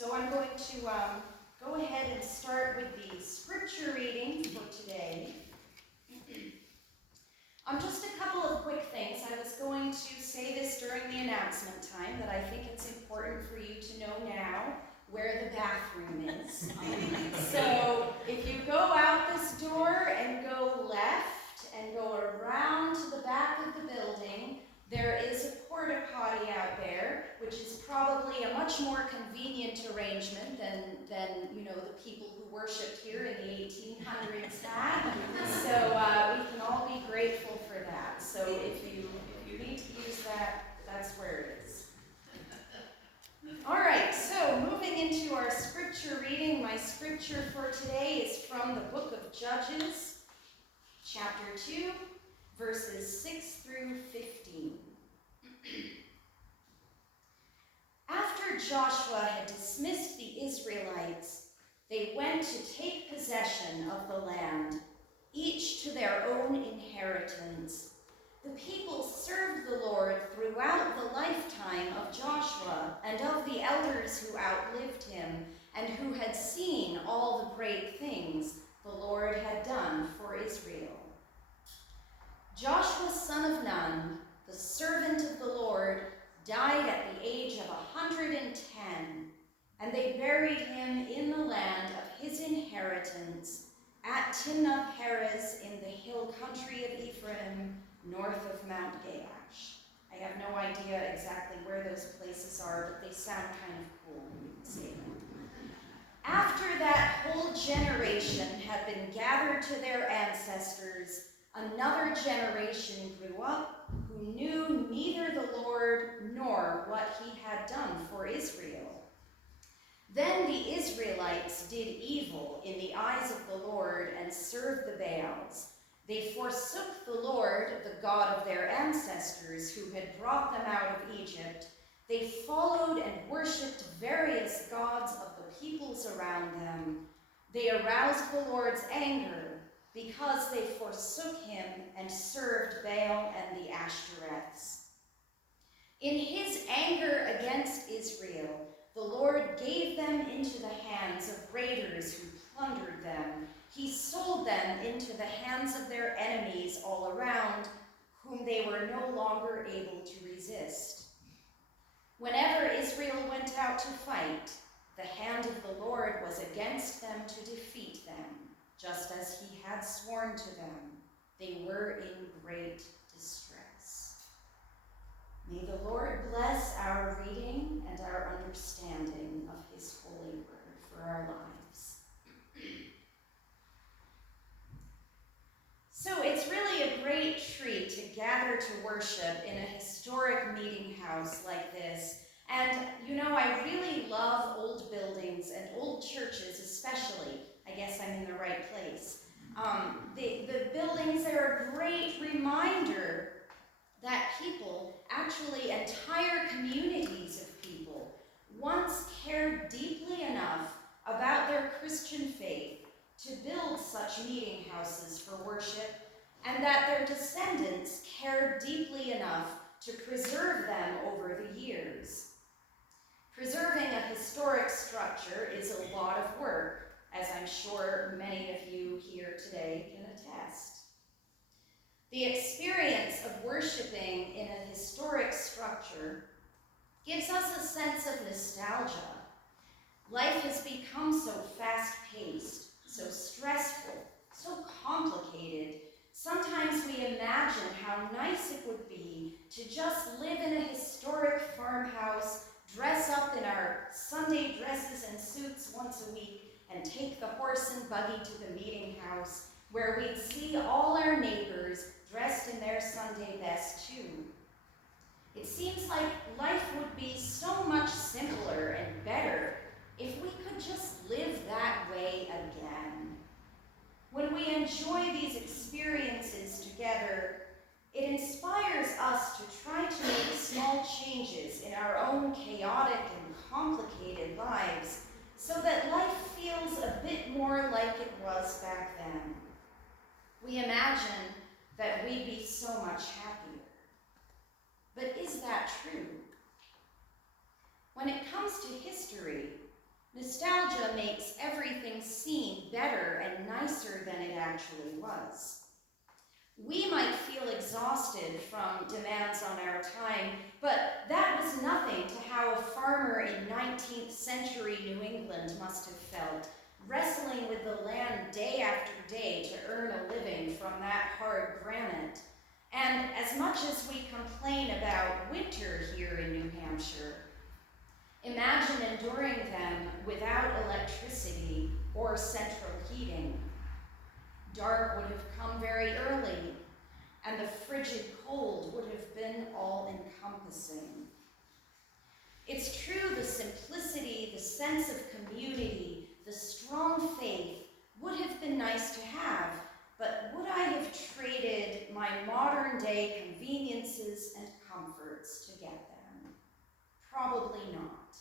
So I'm going to go ahead and start with the scripture reading for today. Just a couple of quick things. I was going to say this during the announcement time, that I think it's important for you to know now where the bathroom is. So if you go out this door and go left and go around to the back of the building, there is a porta potty out there, which is probably a much more convenient arrangement than the people who worshipped here in the 1800s had. So we can all be grateful for that. So if you need to use that, that's where it is. All right, so moving into our scripture reading, my scripture for today is from the book of Judges, chapter 2, verses 6 through 15. After Joshua had dismissed the Israelites, they went to take possession of the land, each to their own inheritance. The people served the Lord throughout the lifetime of Joshua and of the elders who outlived him and who had seen all the great things the Lord had done for Israel. Joshua, son of Nun, the servant of the Lord, died at the age of 110, and they buried him in the land of his inheritance at Timnath-Heres in the hill country of Ephraim, north of Mount Gaash. I have no idea exactly where those places are, but they sound kind of cool when you can say them. After that whole generation had been gathered to their ancestors, another generation grew up who knew neither the Lord nor what he had done for Israel. Then the Israelites did evil in the eyes of the Lord and served the Baals. They forsook the Lord, the God of their ancestors, who had brought them out of Egypt. They followed and worshipped various gods of the peoples around them. They aroused the Lord's anger because they forsook him and served Baal and the Ashtoreths. In his anger against Israel, the Lord gave them into the hands of raiders who plundered them. He sold them into the hands of their enemies all around, whom they were no longer able to resist. Whenever Israel went out to fight, the hand of the Lord was against them to defeat them, just as he had sworn to them. They were in great distress. May the Lord bless our reading and our understanding of his holy word for our lives. So it's really a great treat to gather to worship in a historic meeting house like this. And I really love old buildings and old churches especially. I guess I'm in the right place. The buildings are a great reminder that people, actually entire communities of people, once cared deeply enough about their Christian faith to build such meeting houses for worship, and that their descendants cared deeply enough to preserve them over the years. Preserving a historic structure is a lot of work, as I'm sure many of you here today can attest. The experience of worshiping in a historic structure gives us a sense of nostalgia. Life has become so fast-paced, so stressful, so complicated. Sometimes we imagine how nice it would be to just live in a historic farmhouse, dress up in our Sunday dresses and suits once a week, and take the horse and buggy to the meeting house, where we'd see all our neighbors dressed in their Sunday best too. It seems like life would be so much simpler and better if we could just live that way again. When we enjoy these experiences together, it inspires us to try to make small changes in our own chaotic and complicated lives so that life feels a bit more like it was back then. We imagine that we'd be so much happier. But is that true? When it comes to history, Nostalgia makes everything seem better and nicer than it actually was. We might feel exhausted from demands on our time, but that was nothing to how a farmer in 19th century New England must have felt, wrestling with the land day after day to earn a living from that hard granite. And as much as we complain about winter here in New Hampshire, imagine enduring them without electricity or central heating. Dark would have come very early, and the frigid cold would have been all-encompassing. It's true, the simplicity, the sense of community, the strong faith would have been nice to have, but would I have traded my modern-day conveniences and comforts to get them? Probably not.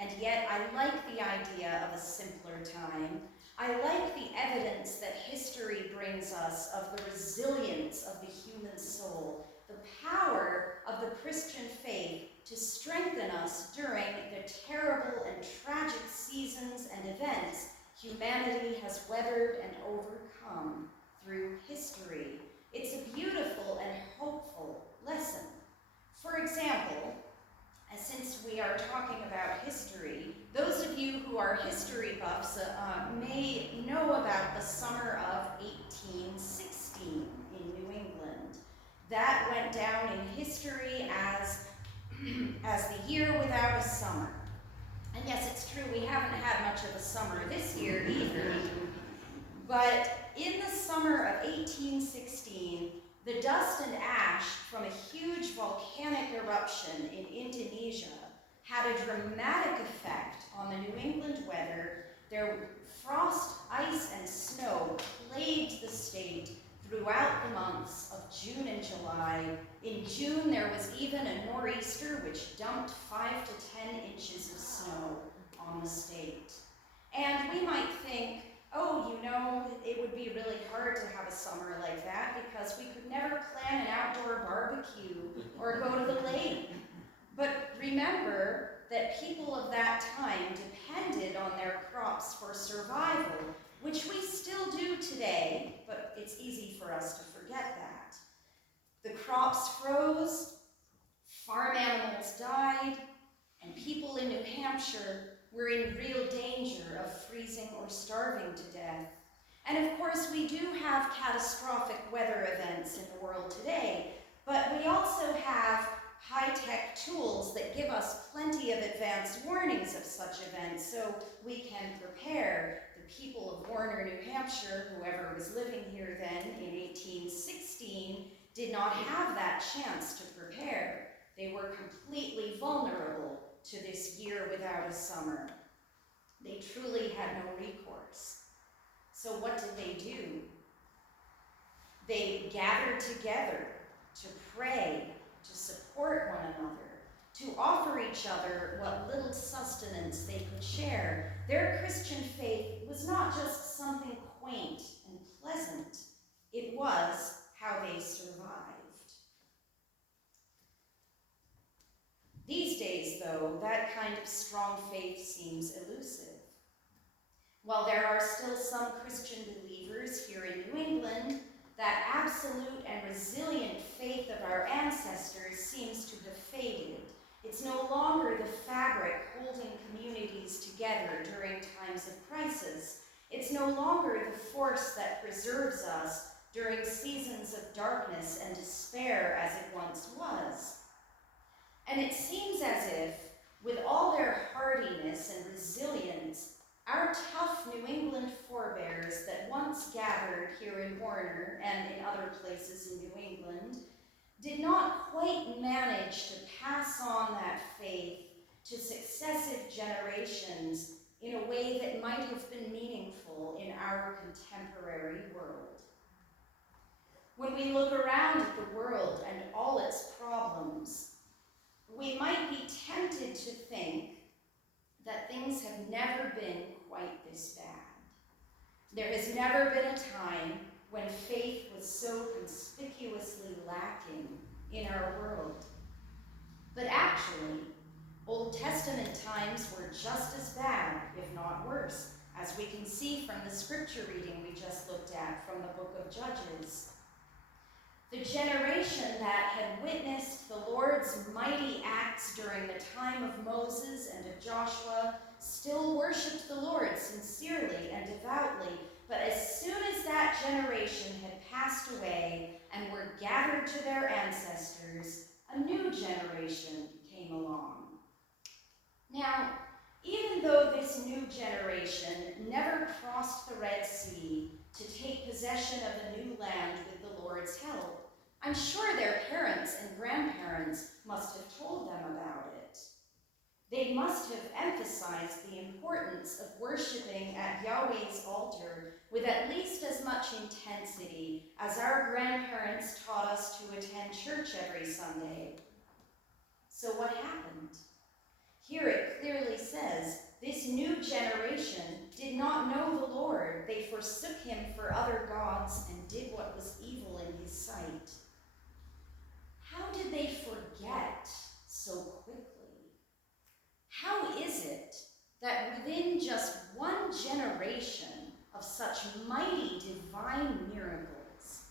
And yet I like the idea of a simpler time. I like the evidence that history brings us of the resilience of the human soul, the power of the Christian faith to strengthen us during the terrible and tragic seasons and events humanity has weathered and overcome through history. It's a beautiful and hopeful lesson. For example, since we are talking about history, those of you who are history buffs may know about the summer of 1816 in New England. That went down in history as the year without a summer. And yes, it's true, we haven't had much of a summer this year either. But in the summer of 1816, the dust and ash from a huge volcanic eruption in Indonesia had a dramatic effect on the New England weather. There frost, ice, and snow plagued the state throughout the months of June and July. In June, there was even a nor'easter which dumped 5 to 10 inches of snow on the state. And we might think, oh, you know, it would be really hard to have a summer like that because we could never plan an outdoor barbecue or go to the lake. But remember that people of that time depended on their crops for survival, which we still do today, but it's easy for us to forget that. The crops froze, farm animals died, and people in New Hampshire were in real danger of freezing or starving to death. And of course, we do have catastrophic weather events in the world today, but we also have high-tech tools that give us plenty of advance warnings of such events so we can prepare. The people of Warner, New Hampshire, whoever was living here then in 1816, did not have that chance to prepare. They were completely vulnerable to this year without a summer. They truly had no recourse. So what did they do? They gathered together to pray, to support one another, to offer each other what little sustenance they could share. Their Christian faith was not just something quaint and pleasant, it was how they survived. These days, though, that kind of strong faith seems elusive. While there are still some Christian believers here in New England, that absolute and resilient faith of our ancestors seems to have faded. It's no longer the fabric holding communities together during times of crisis. It's no longer the force that preserves us during seasons of darkness and despair as it once was. And it seems as if, with all their hardiness and resilience, our tough New England forebears that once gathered here in Warner and in other places in New England did not quite manage to pass on that faith to successive generations in a way that might have been meaningful in our contemporary world. When we look around at the world and all its problems, we might be tempted to think that things have never been quite this bad. There has never been a time when faith was so conspicuously lacking in our world. But actually, Old Testament times were just as bad, if not worse, as we can see from the scripture reading we just looked at from the book of Judges. The generation that had witnessed the Lord's mighty acts during the time of Moses and of Joshua still worshiped the Lord sincerely and devoutly, but as soon as that generation had passed away and were gathered to their ancestors, a new generation came along. Now, even though this new generation never crossed the Red Sea to take possession of a new land with the Lord's help, I'm sure their parents and grandparents must have told them about it. They must have emphasized the importance of worshiping at Yahweh's altar with at least as much intensity as our grandparents taught us to attend church every Sunday. So what happened? Here it clearly says, this new generation did not know the Lord. They forsook him for other gods and did what was evil in his sight. How did they forget so quickly? How is it that within just one generation of such mighty divine miracles,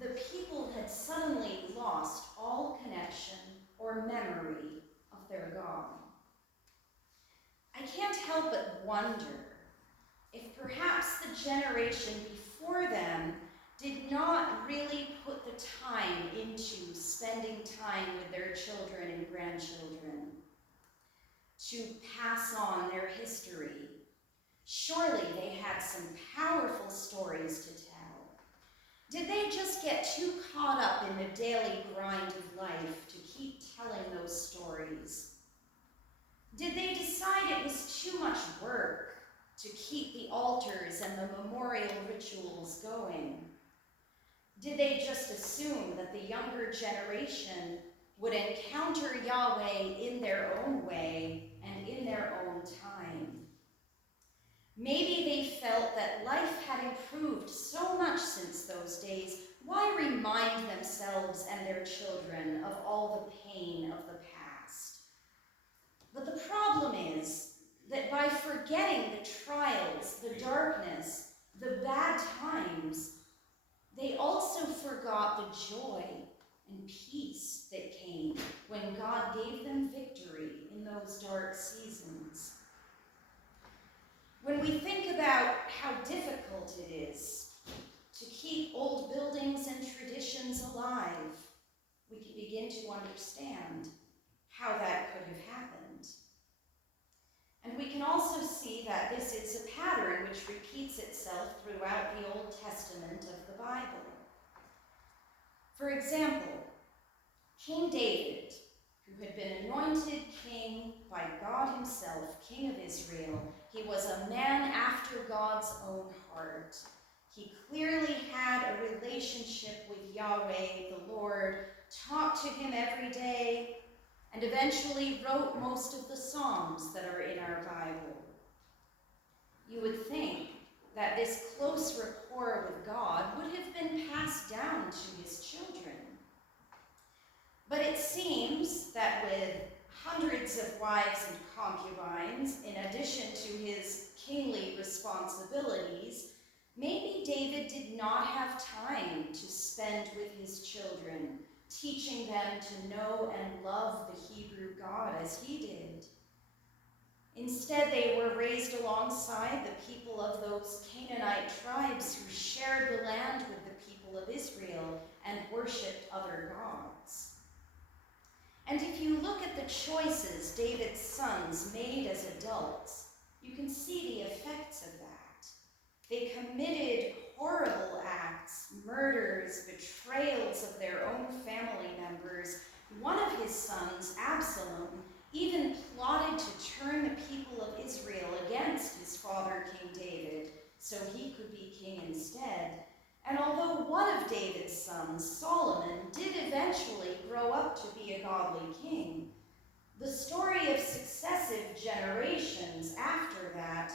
the people had suddenly lost all connection or memory of their God? I can't help but wonder if perhaps the generation before them did not really put the time into spending time with their children and grandchildren to pass on their history. Surely they had some powerful stories to tell. Did they just get too caught up in the daily grind of life to keep telling those stories? Did they decide it was too much work to keep the altars and the memorial rituals going? Did they just assume that the younger generation would encounter Yahweh in their own way and in their own time? Maybe they felt that life had improved so much since those days. Why remind themselves and their children of all the pain of the past? But the problem is that by forgetting the trials, the darkness, the bad times, they also forgot the joy and peace that came when God gave them victory in those dark seasons. When we think about how difficult it is to keep old buildings and traditions alive, we can begin to understand how that could have happened. And we can also see that this is a pattern which repeats itself throughout the Old Testament of the Bible. For example, King David, who had been anointed king by God himself, King of Israel, he was a man after God's own heart. He clearly had a relationship with Yahweh, the Lord, talked to him every day, and eventually wrote most of the Psalms that are in our Bible. You would think that this close rapport with God would have been passed down to his children. But it seems that with hundreds of wives and concubines, in addition to his kingly responsibilities, maybe David did not have time to spend with his children, teaching them to know and love the Hebrew God as he did. Instead, they were raised alongside the people of those Canaanite tribes who shared the land with the people of Israel and worshipped other gods. And if you look at the choices David's sons made as adults, you can see the effects of that. They committed horrible acts, murders, betrayals of their own family members. One of his sons, Absalom, even plotted to turn the people of Israel against his father, King David, so he could be king instead. And although one of David's sons, Solomon, did eventually grow up to be a godly king, the story of successive generations after that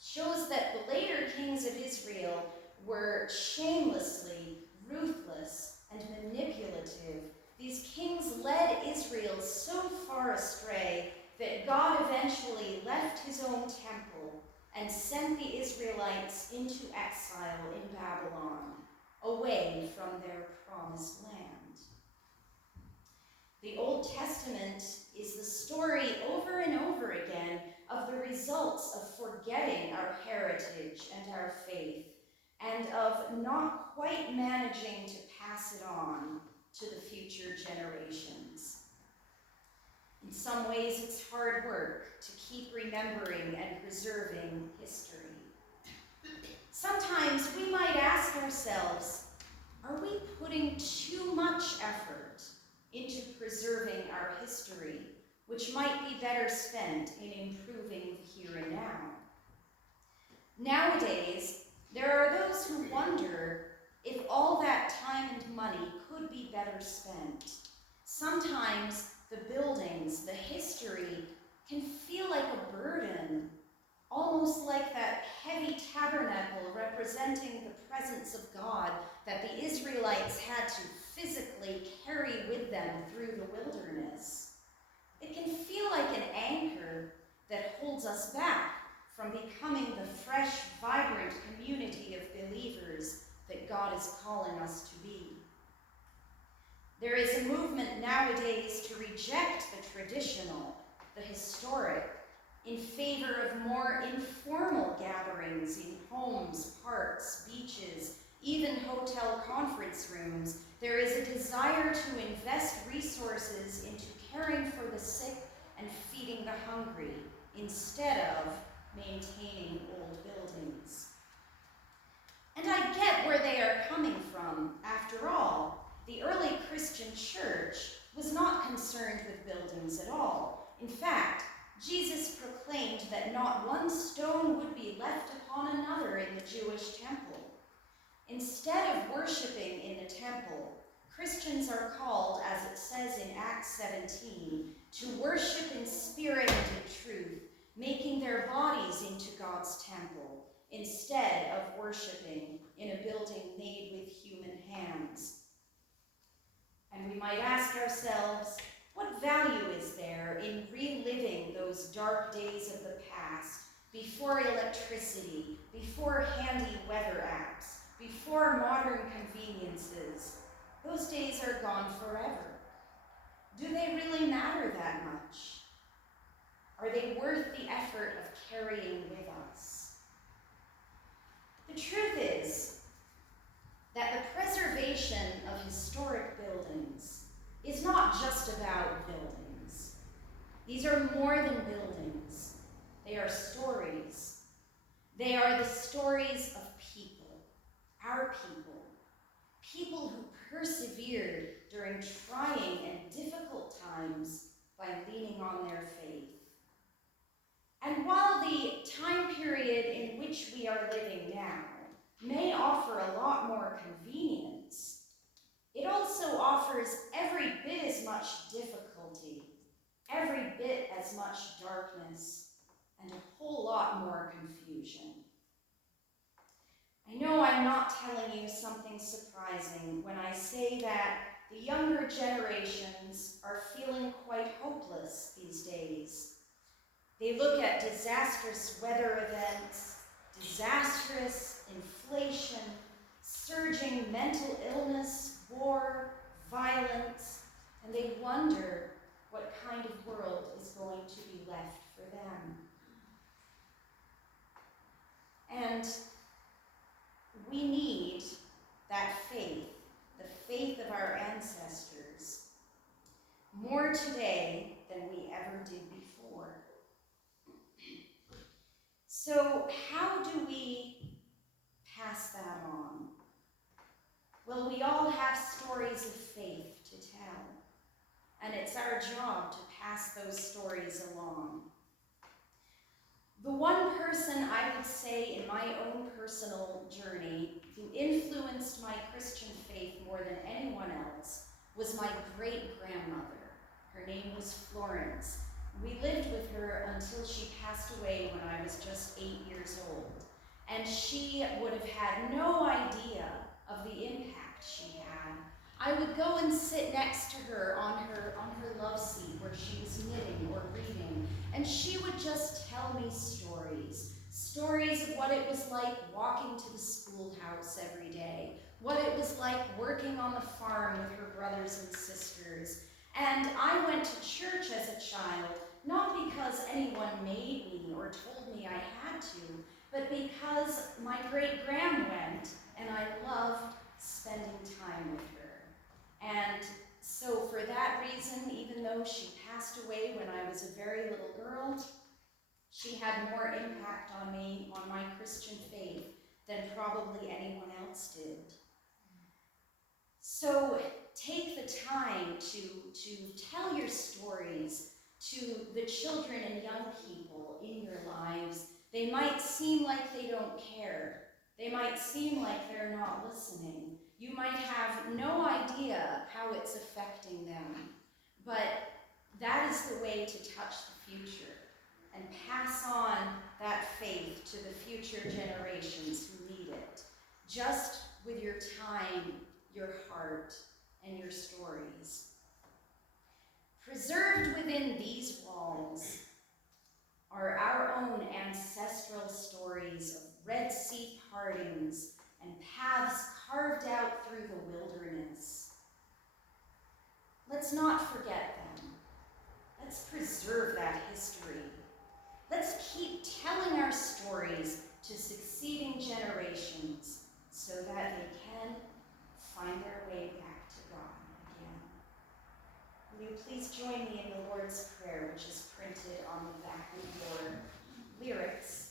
shows that the later kings of Israel were shamelessly ruthless and manipulative, these kings led Israel so far astray that God eventually left his own temple and sent the Israelites into exile in Babylon, away from their promised land. The Old Testament is the story over and over again of the results of forgetting our heritage and our faith, and of not quite managing to pass it on to the future generations. In some ways, it's hard work to keep remembering and preserving history. Sometimes we might ask ourselves, are we putting too much effort into preserving our history, which might be better spent in improving the here and now? Nowadays, there are those who wonder if all that time and money could be better spent. Sometimes the buildings, the history, can feel like a burden, almost like that heavy tabernacle representing the presence of God that the Israelites had to physically carry with them through the wilderness. It can feel like an anchor that holds us back from becoming the fresh, vibrant community of believers that God is calling us to be. There is a movement nowadays to reject the traditional, the historic, in favor of more informal gatherings in homes, parks, beaches, even hotel conference rooms. There is a desire to invest resources into caring for the sick and feeding the hungry, instead of maintaining old buildings. And I get where they are coming from. After all, the early Christian church was not concerned with buildings at all. In fact, Jesus proclaimed that not one stone would be left upon another in the Jewish temple. Instead of worshiping in the temple, Christians are called, as it says in Acts 17, to worship in spirit and in truth, making their bodies into God's temple, instead of worshiping in a building made with human hands. And we might ask ourselves, what value is there in reliving those dark days of the past, before electricity, before handy weather apps, before modern conveniences? Those days are gone forever. Do they really matter that much? Are they worth the effort of carrying with us? The truth is that the preservation of historic buildings is not just about buildings. These are more than buildings. They are stories. They are the stories of people, our people, people who persevered during trying and difficult times by leaning on their faith. And while the time period in which we are living now may offer a lot more convenience, it also offers every bit as much difficulty, every bit as much darkness, and a whole lot more confusion. I know I'm not telling you something surprising when I say that the younger generations are feeling quite hopeless these days. They look at disastrous weather events, disastrous inflation, surging mental illness, war, violence, and they wonder what kind of world is going to be left for them. And we need that faith, the faith of our ancestors, more today than we ever did before. So how do we pass that on? Well, we all have stories of faith to tell, and it's our job to pass those stories along. The one person I would say in my own personal journey who influenced my Christian faith more than anyone else was my great-grandmother. Her name was Florence. We lived with her until she passed away when I was just 8 years old. And she would have had no idea of the impact she had. I would go and sit next to her on her love seat where she was knitting or reading, and she would just tell me stories. Stories of what it was like walking to the schoolhouse every day, what it was like working on the farm with her brothers and sisters. And I went to church as a child, not because anyone made me or told me I had to, but because my great-gran went, and I loved spending time with her. And so for that reason, even though she passed away when I was a very little girl, she had more impact on me, on my Christian faith, than probably anyone else did. So take the time to tell your stories to the children and young people in your lives. They might seem like they don't care. They might seem like they're not listening. You might have no idea how it's affecting them, but that is the way to touch the future and pass on that faith to the future generations who need it, just with your time, your heart, and your stories. Preserved within these walls are our own ancestral stories of Red Sea partings and paths carved out through the wilderness. Let's not forget them. Let's preserve that history. Let's keep telling our stories to succeeding generations so that they can find their way back to God again. Will you please join me in the Lord's Prayer, which is printed on the back of your lyrics?